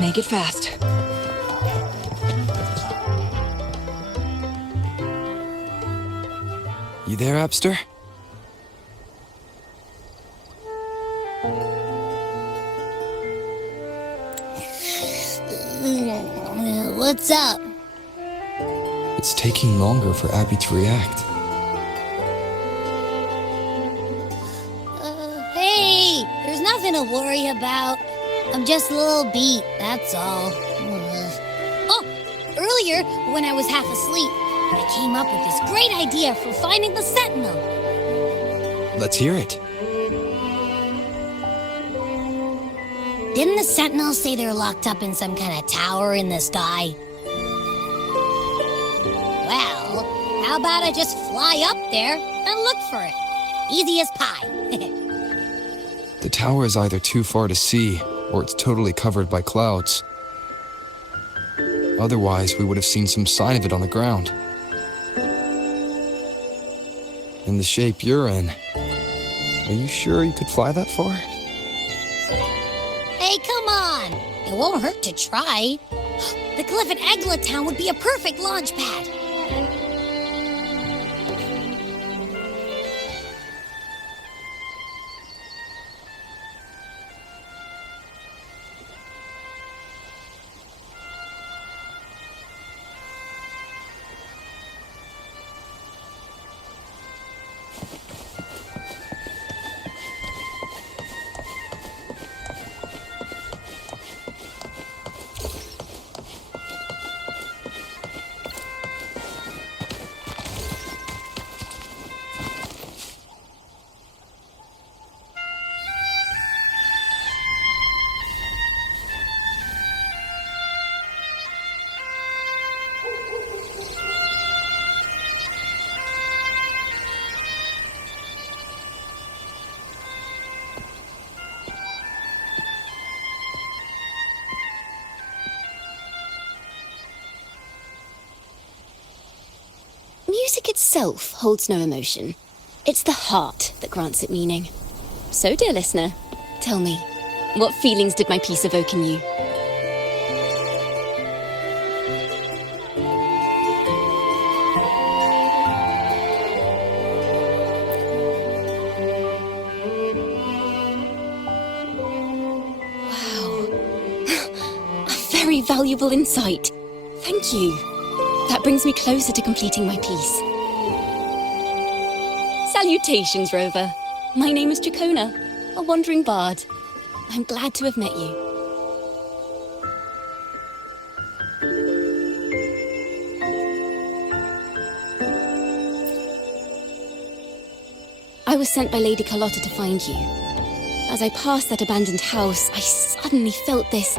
Make it fast. You there, Abster? What's up? It's taking longer for Abby to react. Hey, there's nothing to worry about. I'm just a little beat, that's all. Oh, earlier, when I was half asleep, I came up with this great idea for finding the Sentinel. Let's hear it. Didn't the Sentinels say they're locked up in some kind of tower in the sky? Well, how about I just fly up there and look for it? Easy as pie. The tower is either too far to see, or it's totally covered by clouds. Otherwise, we would have seen some sign of it on the ground. In the shape you're in, are you sure you could fly that far? Hey, come on! It won't hurt to try. The cliff at Eglet Town would be a perfect launch pad. Music itself holds no emotion. It's the heart that grants it meaning. So, dear listener, tell me, what feelings did my piece evoke in you? Wow. A very valuable insight. Thank you. That brings me closer to completing my piece. Salutations, Rover. My name is Jacona, a wandering bard. I'm glad to have met you. I was sent by Lady Carlotta to find you. As I passed that abandoned house, I suddenly felt this,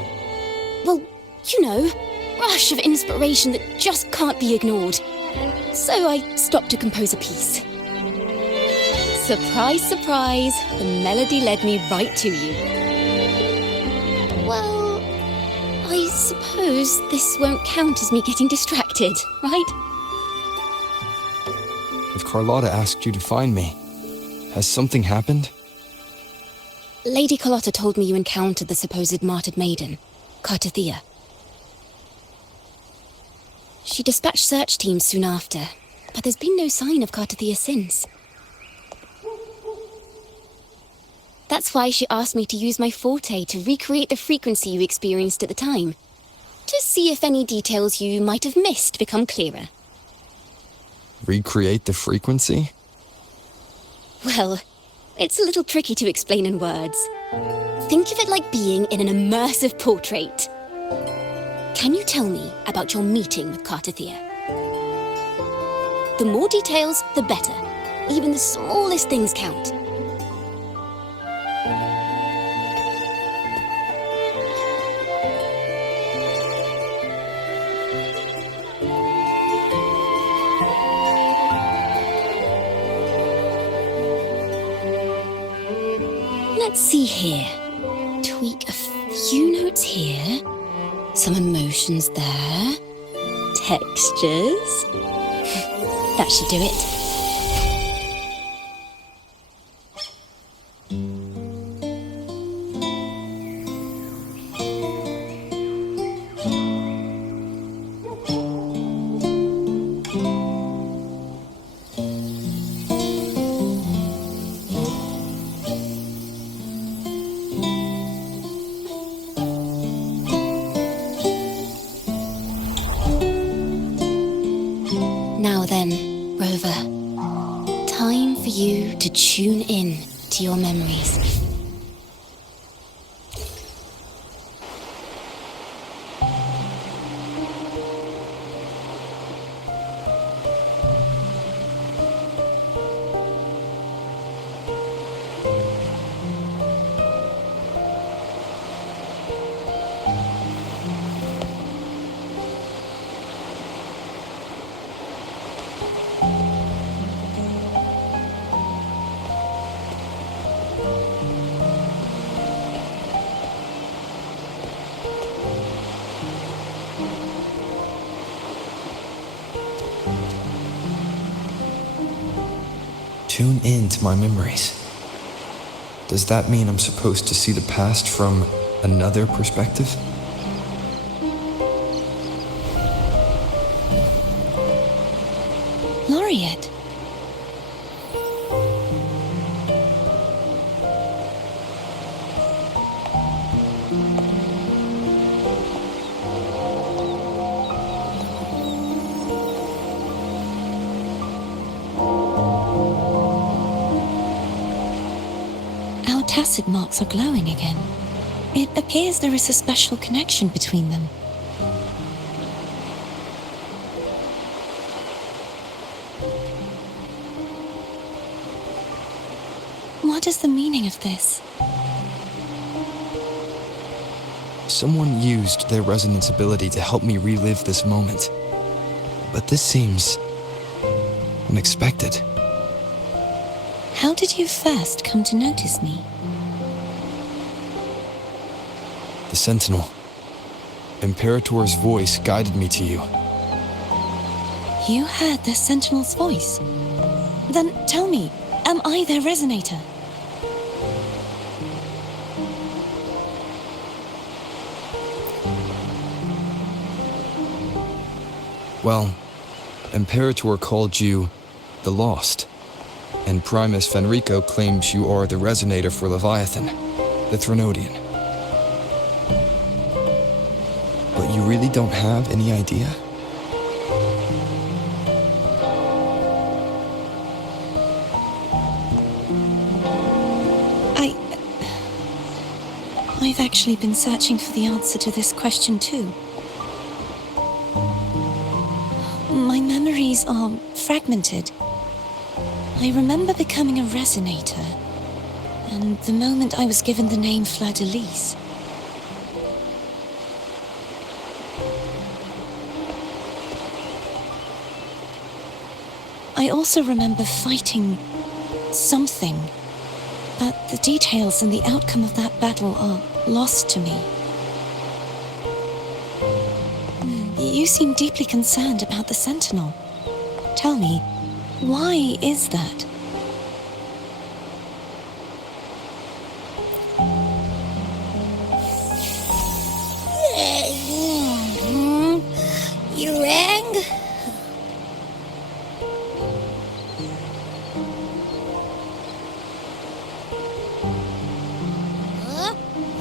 well, you know, rush of inspiration that just can't be ignored. So I stopped to compose a piece. Surprise, surprise, the melody led me right to you. Well, I suppose this won't count as me getting distracted, right? If Carlotta asked you to find me, has something happened? Lady Carlotta told me you encountered the supposed martyred maiden, Cartithia. She dispatched search teams soon after, but there's been no sign of Cartithia since. That's why she asked me to use my forte to recreate the frequency you experienced at the time, to see if any details you might have missed become clearer. Recreate the frequency? Well, it's a little tricky to explain in words. Think of it like being in an immersive portrait. Can you tell me about your meeting with Cartithia? The more details, the better. Even the smallest things count. Let's see here. Tweak a few notes here. Some emotions there. Textures. That should do it. memories. Tune in to my memories. Does that mean I'm supposed to see the past from another perspective? Laureate. Our tacit marks are glowing again. It appears there is a special connection between them. What is the meaning of this? Someone used their resonance ability to help me relive this moment. But this seems unexpected. How did you first come to notice me? The Sentinel. Imperator's voice guided me to you. You heard the Sentinel's voice? Then tell me, am I their resonator? Well, Imperator called you the Lost, and Primus Fenrico claims you are the resonator for Leviathan, the Threnodian. But you really don't have any idea? I've actually been searching for the answer to this question too. My memories are fragmented. I remember becoming a resonator, and the moment I was given the name Fleur-de-Lis. I also remember fighting something, but the details and the outcome of that battle are lost to me. You seem deeply concerned about the Sentinel. Tell me, why is that? You rang?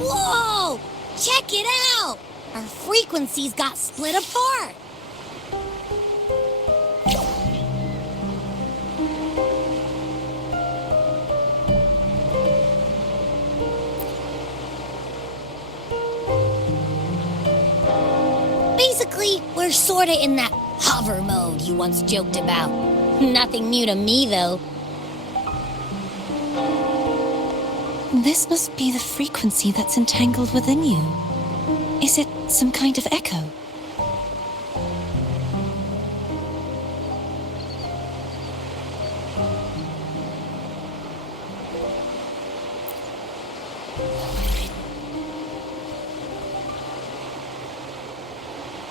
Whoa! Check it out! Our frequencies got split apart. Basically, we're sorta in that hover mode you once joked about. Nothing new to me, though. This must be the frequency that's entangled within you. Is it some kind of echo?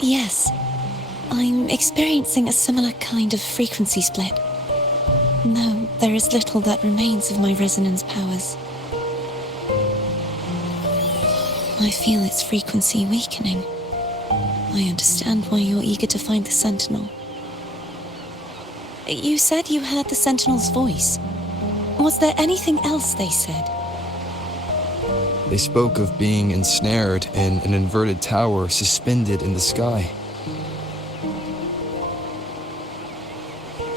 Yes, I'm experiencing a similar kind of frequency split. No, there is little that remains of my resonance powers. I feel its frequency weakening. I understand why you're eager to find the Sentinel. You said you heard the Sentinel's voice. Was there anything else they said? They spoke of being ensnared in an inverted tower suspended in the sky.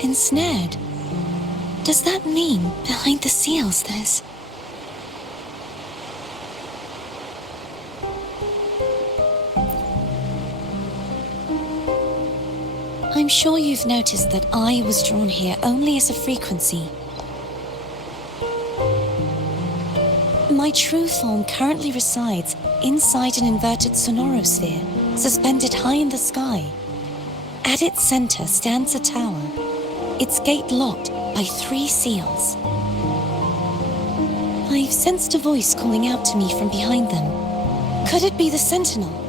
Ensnared? Does that mean behind the seals there's... I'm sure you've noticed that I was drawn here only as a frequency. My true form currently resides inside an inverted sonorosphere, suspended high in the sky. At its center stands a tower, its gate locked by 3 seals. I've sensed a voice calling out to me from behind them. Could it be the Sentinel?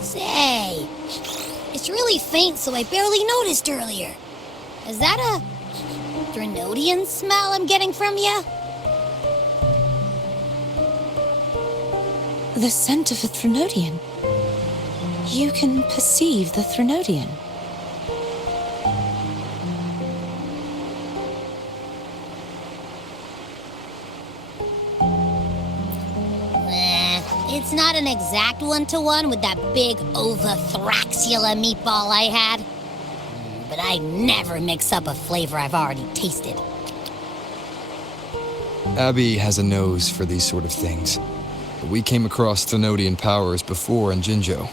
Say, it's really faint, so I barely noticed earlier. Is that a Threnodian smell I'm getting from you? The scent of a Threnodian. You can perceive the Threnodian. It's not an exact one-to-one with that big Ovathraxula meatball I had. But I never mix up a flavor I've already tasted. Abby has a nose for these sort of things. We came across Threnodian powers before in Jinzhou.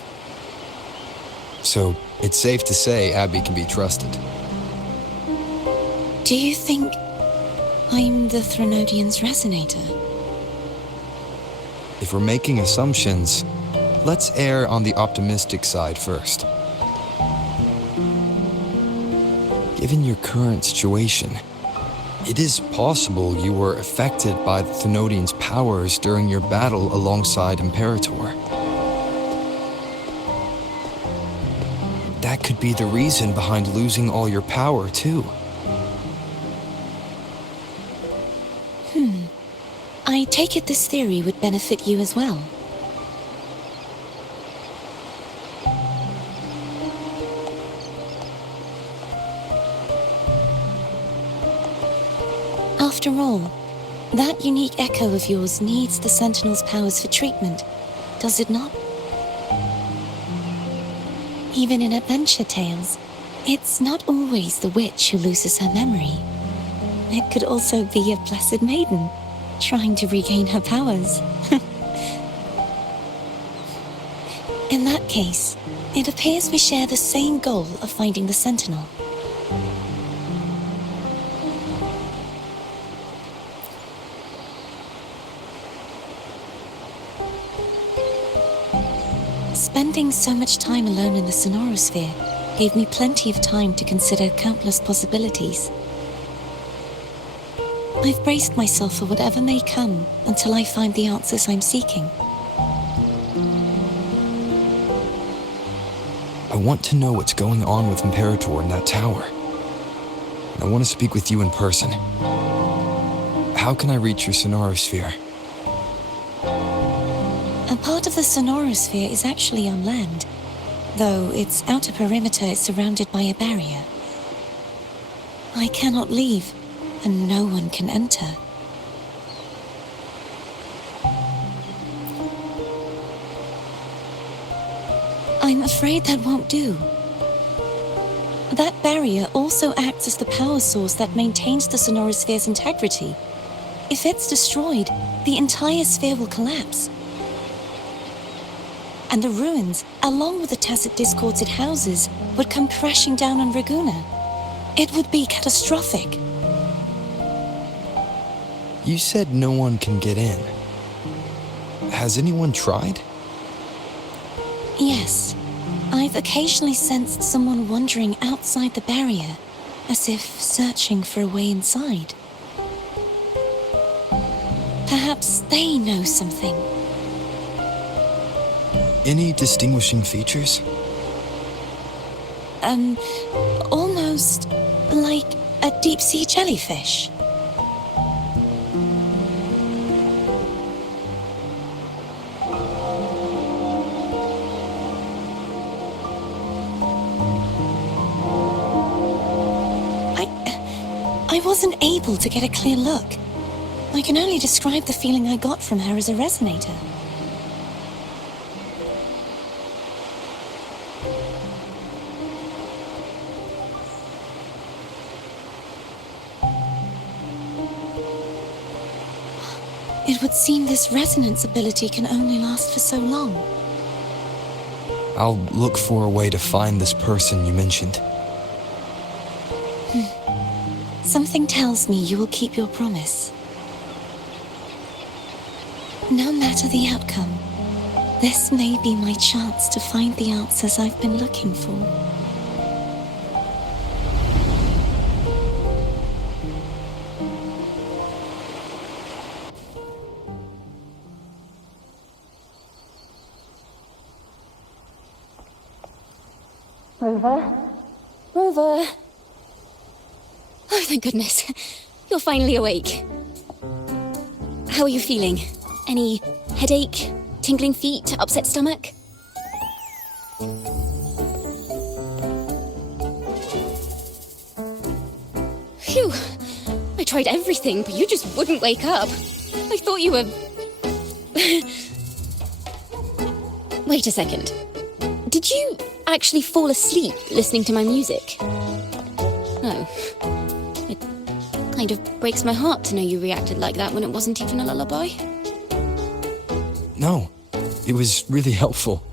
So it's safe to say Abby can be trusted. Do you think I'm the Threnodian's resonator? If we're making assumptions, let's err on the optimistic side first. Given your current situation, it is possible you were affected by the Threnodian's powers during your battle alongside Imperator. That could be the reason behind losing all your power, too. I take it this theory would benefit you as well. After all, that unique echo of yours needs the Sentinel's powers for treatment, does it not? Even in adventure tales, it's not always the witch who loses her memory. It could also be a blessed maiden, trying to regain her powers. In that case, it appears we share the same goal of finding the Sentinel. Spending so much time alone in the sonorosphere gave me plenty of time to consider countless possibilities. I've braced myself for whatever may come until I find the answers I'm seeking. I want to know what's going on with Imperator in that tower. I want to speak with you in person. How can I reach your sonorosphere? A part of the sonorosphere is actually on land, though its outer perimeter is surrounded by a barrier. I cannot leave, and no one can enter. I'm afraid that won't do. That barrier also acts as the power source that maintains the sonorosphere's integrity. If it's destroyed, the entire sphere will collapse. And the ruins, along with the tacit discords it houses, would come crashing down on Raguna. It would be catastrophic. You said no one can get in. Has anyone tried? Yes. I've occasionally sensed someone wandering outside the barrier, as if searching for a way inside. Perhaps they know something. Any distinguishing features? Almost like a deep-sea jellyfish. I wasn't able to get a clear look. I can only describe the feeling I got from her as a resonator. It would seem this resonance ability can only last for so long. I'll look for a way to find this person you mentioned. Something tells me you will keep your promise. No matter the outcome, this may be my chance to find the answers I've been looking for. Rover? Rover! Oh, thank goodness. You're finally awake. How are you feeling? Any headache, tingling feet, upset stomach? Phew. I tried everything, but you just wouldn't wake up. I thought you were... Wait a second. Did you actually fall asleep listening to my music? Oh. It kind of breaks my heart to know you reacted like that when it wasn't even a lullaby. No, it was really helpful.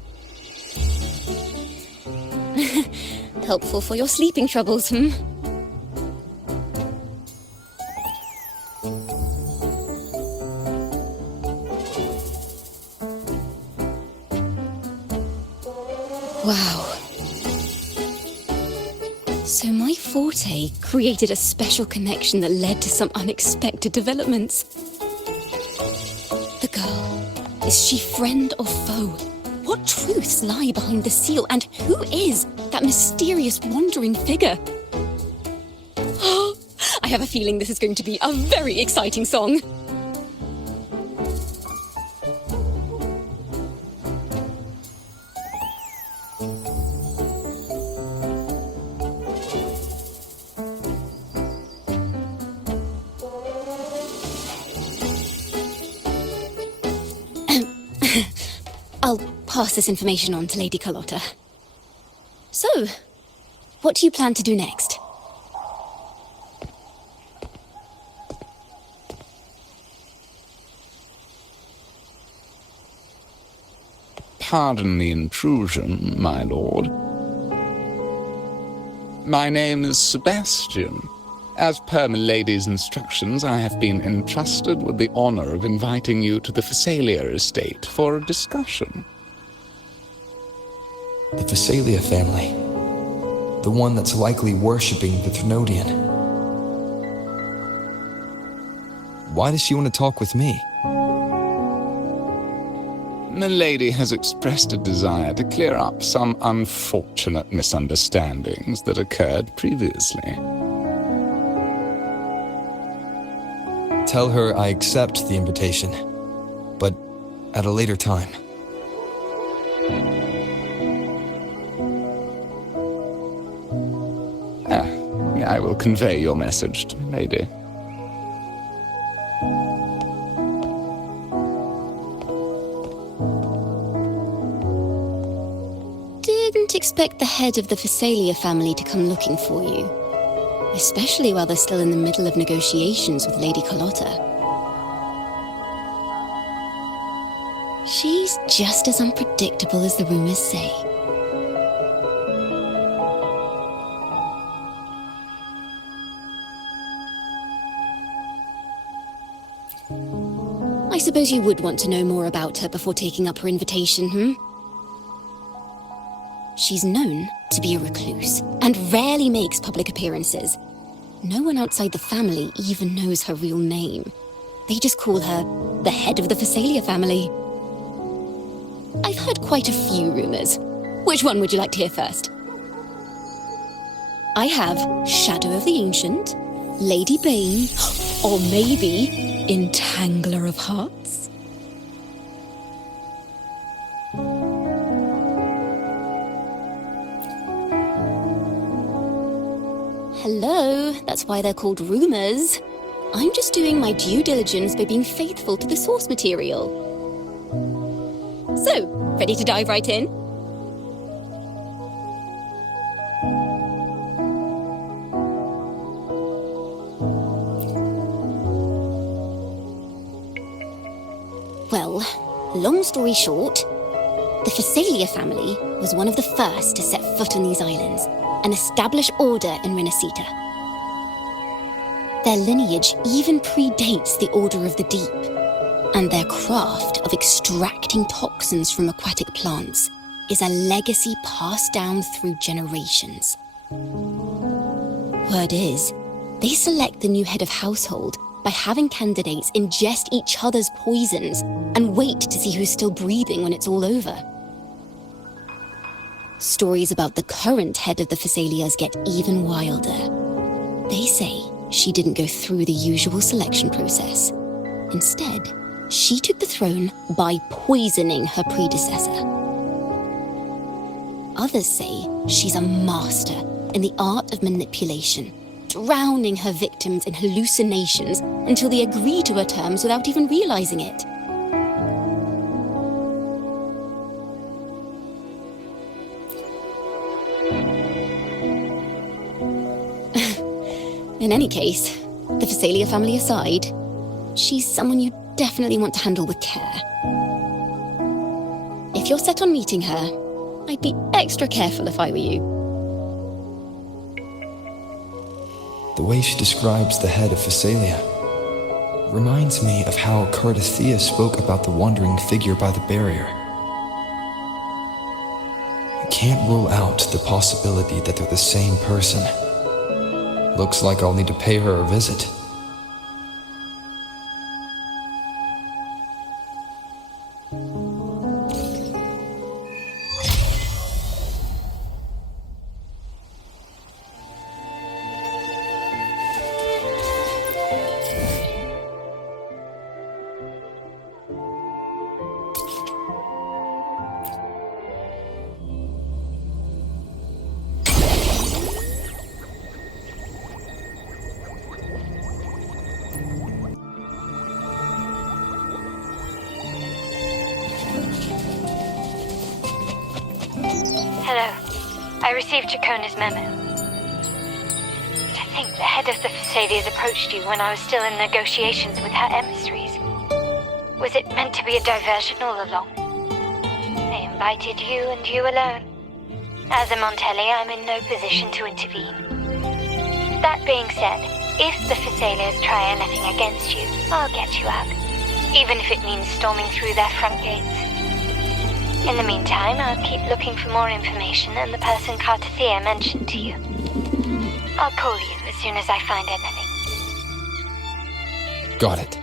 Helpful for your sleeping troubles, hmm? Wow. So my forte created a special connection that led to some unexpected developments. The girl, is she friend or foe? What truths lie behind the seal, and who is that mysterious wandering figure? I have a feeling this is going to be a very exciting song. I'll pass this information on to Lady Carlotta. So, what do you plan to do next? Pardon the intrusion, my lord. My name is Sebastian. As per milady's instructions, I have been entrusted with the honor of inviting you to the Fisalia estate for a discussion. The Fisalia family. The one that's likely worshipping the Threnodian. Why does she want to talk with me? Milady has expressed a desire to clear up some unfortunate misunderstandings that occurred previously. Tell her I accept the invitation, but at a later time. I will convey your message to Milady. Didn't expect the head of the Fisalia family to come looking for you. Especially while they're still in the middle of negotiations with Lady Carlotta. She's just as unpredictable as the rumors say. I suppose you would want to know more about her before taking up her invitation, hmm? She's known to be a recluse, and rarely makes public appearances. No one outside the family even knows her real name. They just call her the head of the Fisalia family. I've heard quite a few rumors. Which one would you like to hear first? I have Shadow of the Ancient, Lady Bane, or maybe Entangler of Hearts. Hello, that's why they're called rumors. I'm just doing my due diligence by being faithful to the source material. So, ready to dive right in? Well, long story short, the Fisalia family was one of the first to set foot on these islands and establish order in Renacita. Their lineage even predates the Order of the Deep, and their craft of extracting toxins from aquatic plants is a legacy passed down through generations. Word is, they select the new head of household by having candidates ingest each other's poisons and wait to see who's still breathing when it's all over. Stories about the current head of the Fisalias get even wilder. They say she didn't go through the usual selection process. Instead, she took the throne by poisoning her predecessor. Others say she's a master in the art of manipulation, drowning her victims in hallucinations until they agree to her terms without even realizing it. In any case, the Fisalia family aside, she's someone you definitely want to handle with care. If you're set on meeting her, I'd be extra careful if I were you. The way she describes the head of Fisalia reminds me of how Cardathea spoke about the wandering figure by the barrier. I can't rule out the possibility that they're the same person. Looks like I'll need to pay her a visit. Hello. I received Chacona's memo. To think the head of the Fisalias approached you when I was still in negotiations with her emissaries. Was it meant to be a diversion all along? They invited you and you alone. As a Montelli, I'm in no position to intervene. That being said, if the Fisalias try anything against you, I'll get you out. Even if it means storming through their front gates. In the meantime, I'll keep looking for more information and the person Cardathea mentioned to you. I'll call you as soon as I find anything. Got it.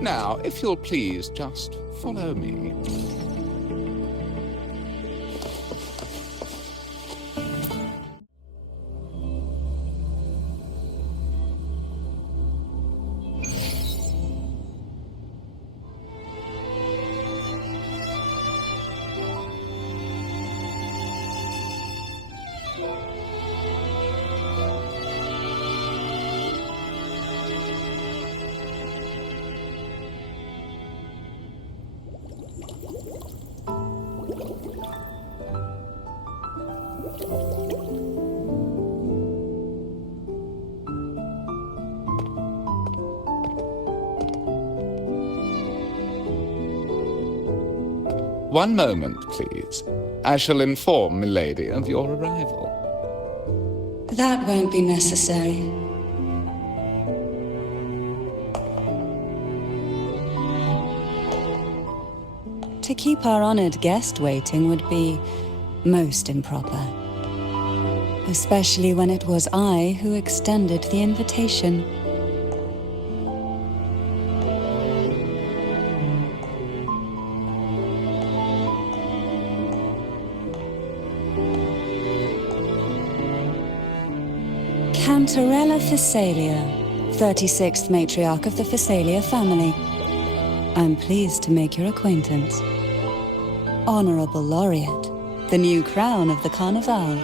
Now, if you'll please, just follow me. One moment, please. I shall inform Milady of your arrival. That won't be necessary. To keep our honored guest waiting would be most improper. especially when it was I who extended the invitation. Cantarella Fisalia, 36th matriarch of the Fisalia family. I'm pleased to make your acquaintance. Honorable Laureate, the new crown of the Carnival.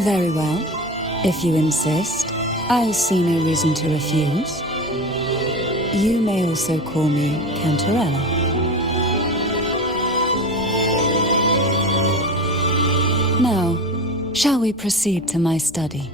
Very well. If you insist, I see no reason to refuse. You may also call me Cantarella. Now, shall we proceed to my study?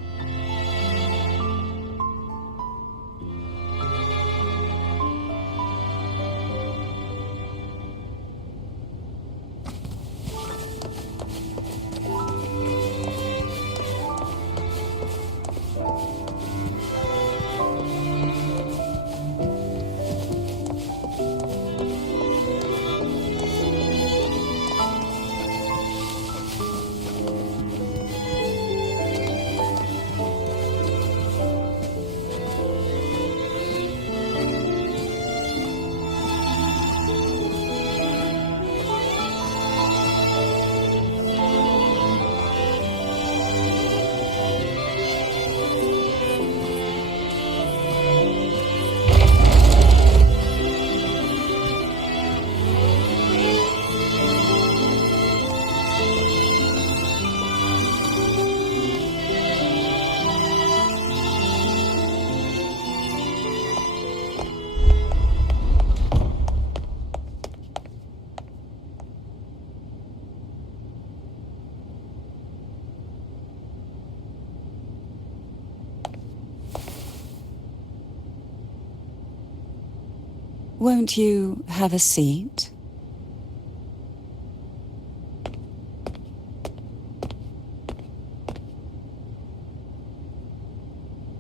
Won't you have a seat?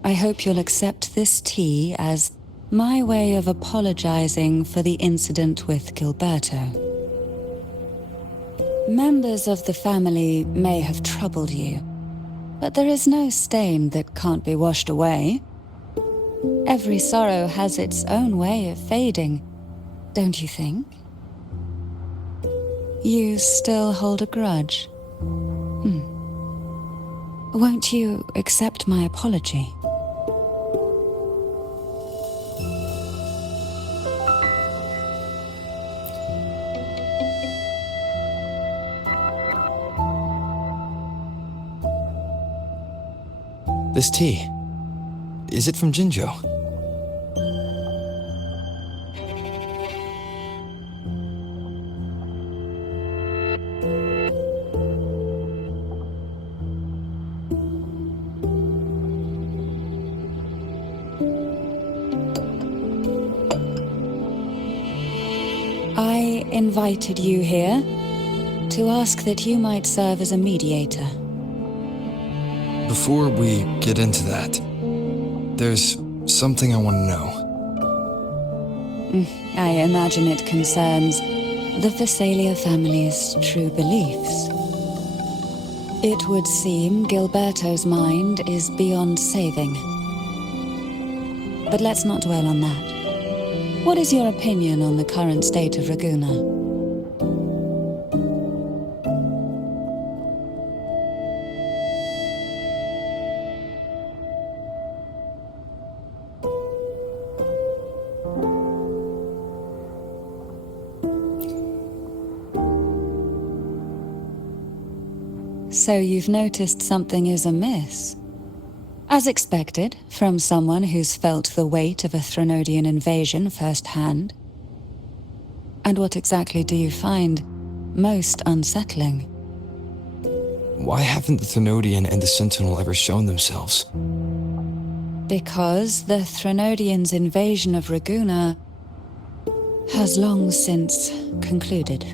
I hope you'll accept this tea as my way of apologizing for the incident with Gilberto. Members of the family may have troubled you, but there is no stain that can't be washed away. Every sorrow has its own way of fading, don't you think? You still hold a grudge? Won't you accept my apology? This tea, is it from Jinjo? I invited you here to ask that you might serve as a mediator. Before we get into that, there's something I want to know. I imagine it concerns the Fisalia family's true beliefs. It would seem Gilberto's mind is beyond saving. But let's not dwell on that. What is your opinion on the current state of Raguna? So you've noticed something is amiss. As expected, from someone who's felt the weight of a Threnodian invasion firsthand. And what exactly do you find most unsettling? Why haven't the Threnodian and the Sentinel ever shown themselves? Because the Threnodians' invasion of Raguna has long since concluded.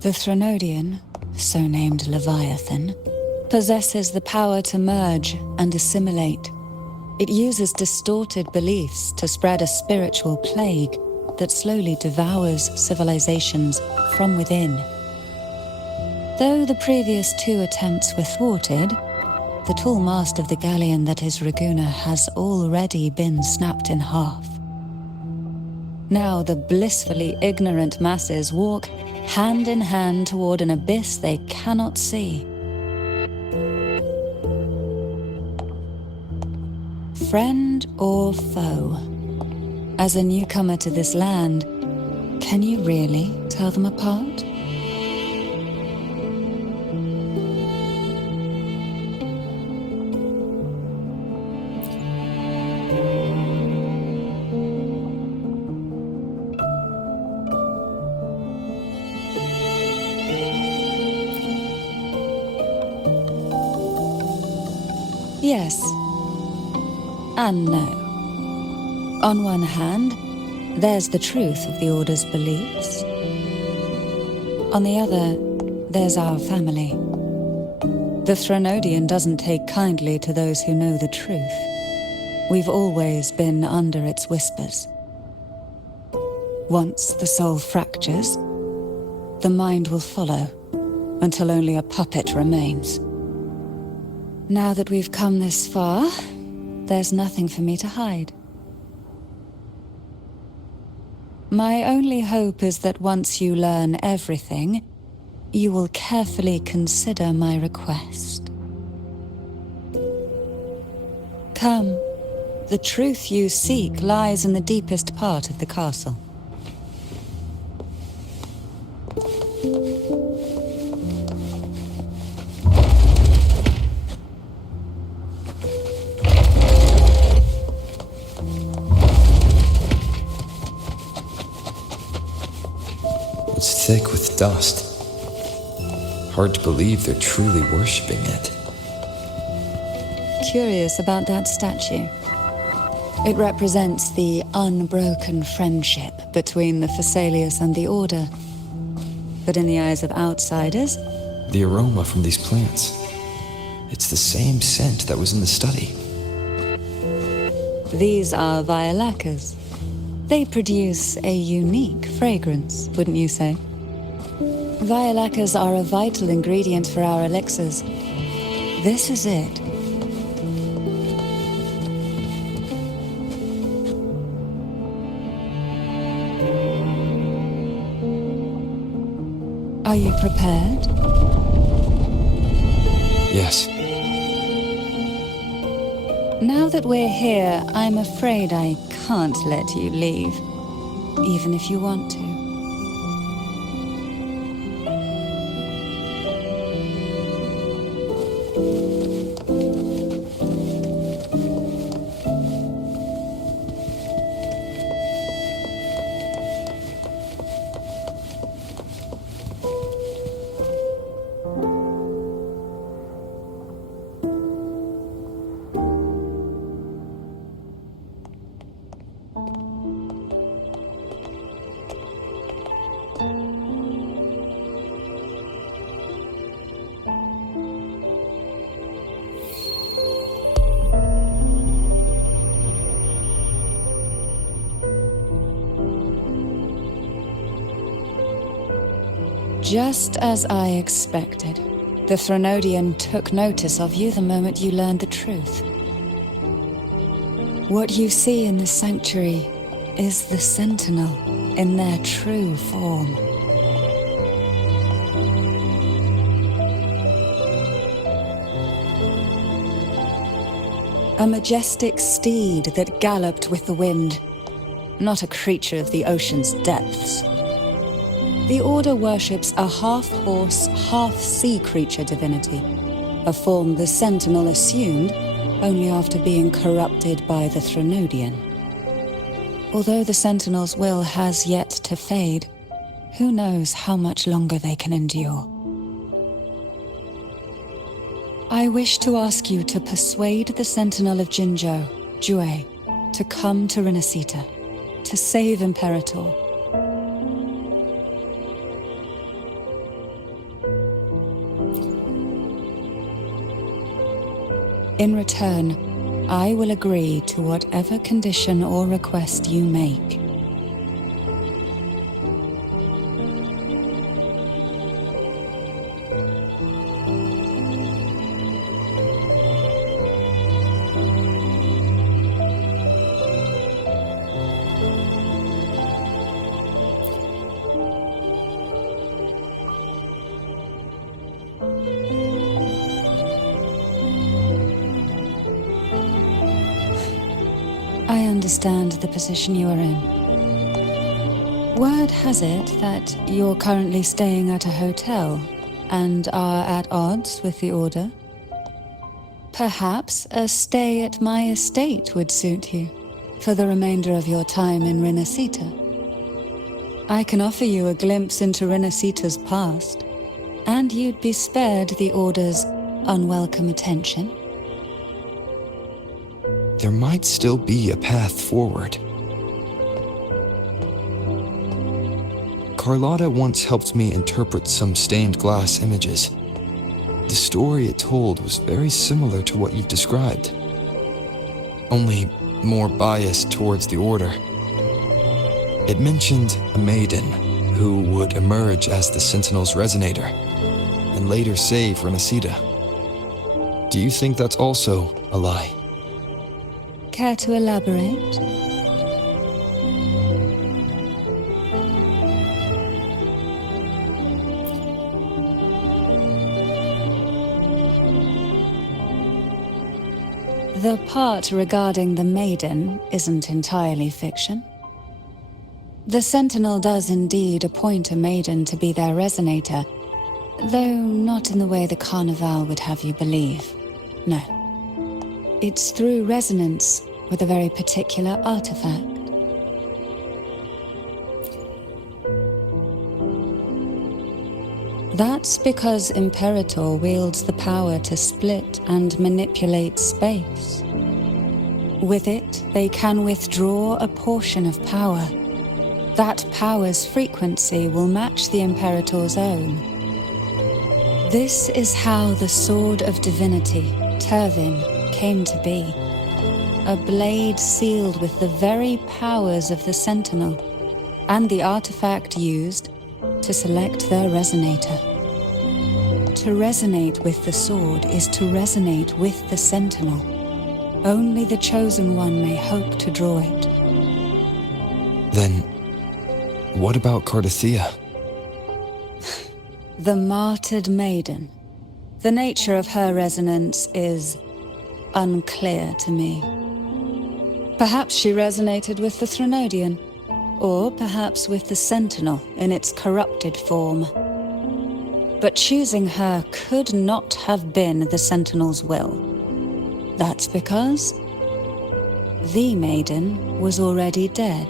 The Threnodian, so named Leviathan, possesses the power to merge and assimilate, It uses distorted beliefs to spread a spiritual plague that slowly devours civilizations from within. Though the previous 2 attempts were thwarted, the tall mast of the galleon that is Raguna has already been snapped in half. Now the blissfully ignorant masses walk hand in hand toward an abyss they cannot see. Friend or foe? As a newcomer to this land, can you really tell them apart? Yes and no. On one hand, there's the truth of the Order's beliefs. On the other, there's our family. The Threnodian doesn't take kindly to those who know the truth. We've always been under its whispers. Once the soul fractures, the mind will follow, until only a puppet remains. Now that we've come this far, there's nothing for me to hide. My only hope is that once you learn everything, you will carefully consider my request. Come, the truth you seek lies in the deepest part of the castle. It's thick with dust. Hard to believe they're truly worshipping it. Curious about that statue. It represents the unbroken friendship between the Fisalius and the Order. But in the eyes of outsiders, The aroma from these plants. It's the same scent that was in the study. these are violacas. They produce a unique fragrance, wouldn't you say? Violacas are a vital ingredient for our elixirs. This is it. Are you prepared? Yes. Now that we're here, I'm afraid I can't let you leave, even if you want to. Just as I expected, the Threnodian took notice of you the moment you learned the truth. What you see in the sanctuary is the Sentinel in their true form. A majestic steed that galloped with the wind, not a creature of the ocean's depths. The Order worships a half-horse, half-sea creature divinity, a form the Sentinel assumed only after being corrupted by the Threnodian. Although the Sentinel's will has yet to fade, who knows how much longer they can endure. I wish to ask you to persuade the Sentinel of Jinzhou, Jue, to come to Renacita, to save Imperator. In return, I will agree to whatever condition or request you make. I understand the position you are in. Word has it that you're currently staying at a hotel and are at odds with the Order. Perhaps a stay at my estate would suit you for the remainder of your time in Renacita. I can offer you a glimpse into Renacita's past, and you'd be spared the Order's unwelcome attention. There might still be a path forward. Carlotta once helped me interpret some stained glass images. The story it told was very similar to what you've described, only more biased towards the Order. It mentioned a maiden who would emerge as the Sentinel's Resonator and later save Renacita. Do you think that's also a lie? Care to elaborate? The part regarding the Maiden isn't entirely fiction. The Sentinel does indeed appoint a Maiden to be their Resonator, though not in the way the Carnival would have you believe. No. It's through resonance with a very particular artifact. That's because Imperator wields the power to split and manipulate space. With it, they can withdraw a portion of power. That power's frequency will match the Imperator's own. This is how the Sword of Divinity, Turvin, came to be. A blade sealed with the very powers of the Sentinel, and the artifact used to select their resonator. To resonate with the sword is to resonate with the Sentinel. Only the Chosen One may hope to draw it. Then, what about Cardathea? The martyred maiden. The nature of her resonance is unclear to me. Perhaps she resonated with the Threnodian, or perhaps with the Sentinel in its corrupted form. But choosing her could not have been the Sentinel's will. That's because the Maiden was already dead.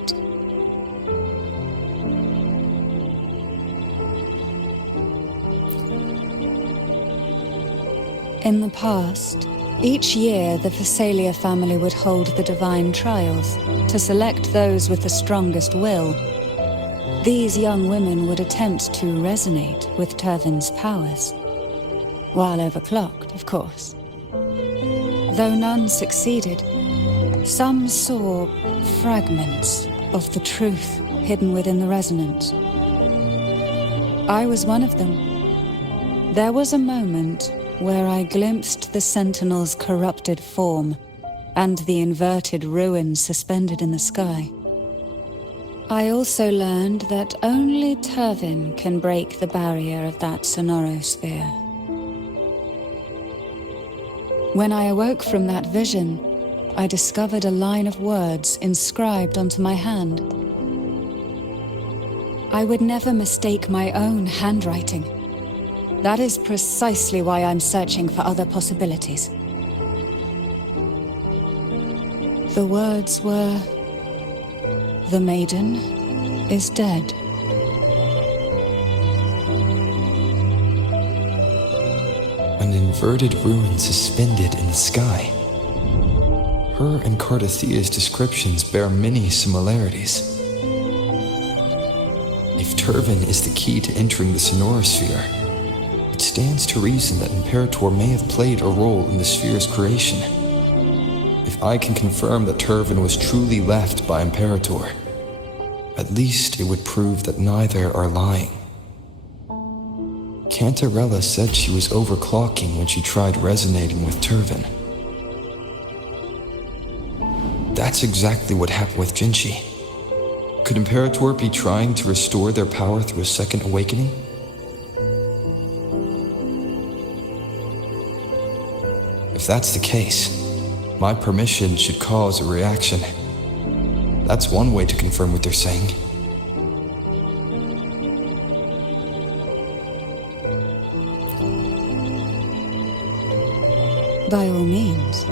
In the past, each year the Fisalia family would hold the divine trials to select those with the strongest will. These young women would attempt to resonate with Turvin's powers, while overclocked, of course. Though none succeeded, some saw fragments of the truth hidden within the resonance. I was one of them. There was a moment where I glimpsed the Sentinel's corrupted form and the inverted ruins suspended in the sky. I also learned that only Turvin can break the barrier of that sonorosphere. When I awoke from that vision, I discovered a line of words inscribed onto my hand. I would never mistake my own handwriting. That is precisely why I'm searching for other possibilities. The words were, "The Maiden is dead." An inverted ruin suspended in the sky. Her and Cardathea's descriptions bear many similarities. If Turvin is the key to entering the sonorosphere, it stands to reason that Imperator may have played a role in the sphere's creation. If if I can confirm that Turvin was truly left by Imperator, at least it would prove that neither are lying. Cantarella said she was overclocking when she tried resonating with Turvin. That's exactly what happened with Jinchi. Could Imperator be trying to restore their power through a second awakening? If that's the case, my permission should cause a reaction. That's one way to confirm what they're saying. By all means.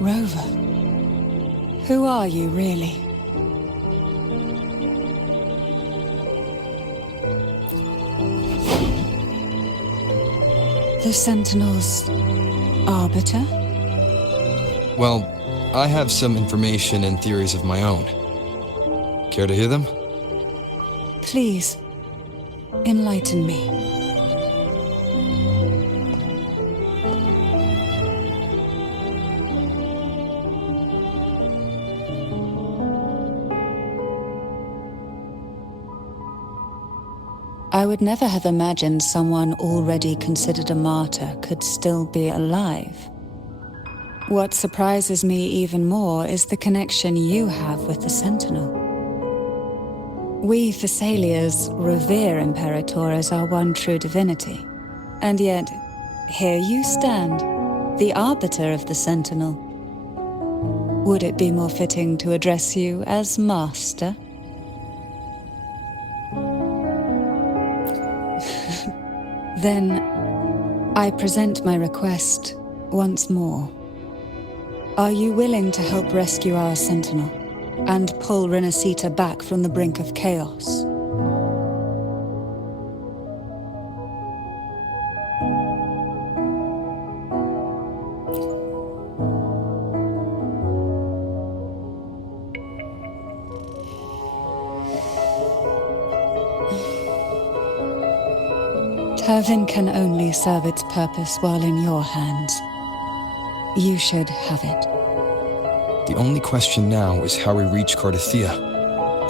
Rover, who are you really? The Sentinel's arbiter? Well, I have some information and theories of my own. Care to hear them? Please, enlighten me. I would never have imagined someone already considered a martyr could still be alive. What surprises me even more is the connection you have with the Sentinel. We Fisalias revere Imperator as our one true divinity, and yet, here you stand, the arbiter of the Sentinel. Would it be more fitting to address you as Master? Then, I present my request once more. Are you willing to help rescue our Sentinel and pull Renacita back from the brink of chaos? Turvin can only serve its purpose while in your hands. You should have it. The only question now is how we reach Cardathia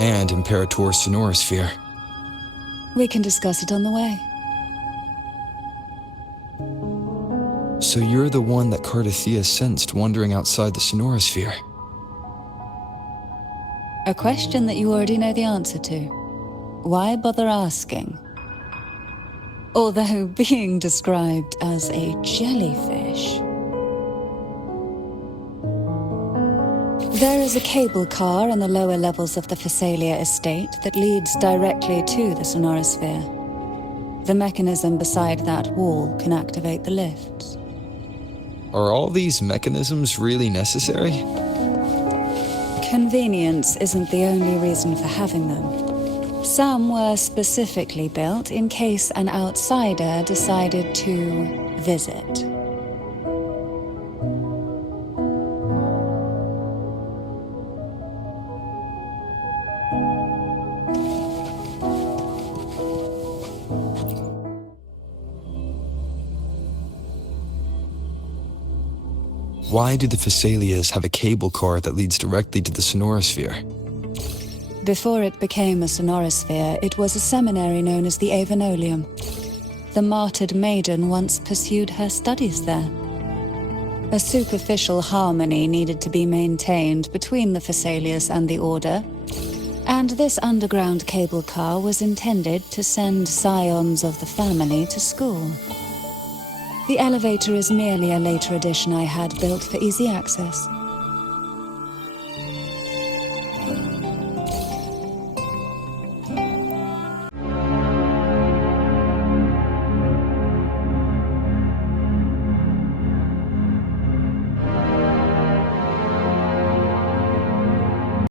and Imperator's Sonorosphere. We can discuss it on the way. So you're the one that Cardathia sensed wandering outside the Sonorosphere? A question that you already know the answer to. Why bother asking? Although being described as a jellyfish. There is a cable car in the lower levels of the Fisalia estate that leads directly to the Sonorosphere. The mechanism beside that wall can activate the lifts. Are all these mechanisms really necessary? Convenience isn't the only reason for having them. Some were specifically built in case an outsider decided to visit. Why do the Fisalias have a cable car that leads directly to the Sonorosphere? Before it became a Sonorosphere, it was a seminary known as the Avenolium. The martyred Maiden once pursued her studies there. A superficial harmony needed to be maintained between the Fisalias and the Order, And this underground cable car was intended to send scions of the family to school. The elevator is merely a later addition I had built for easy access.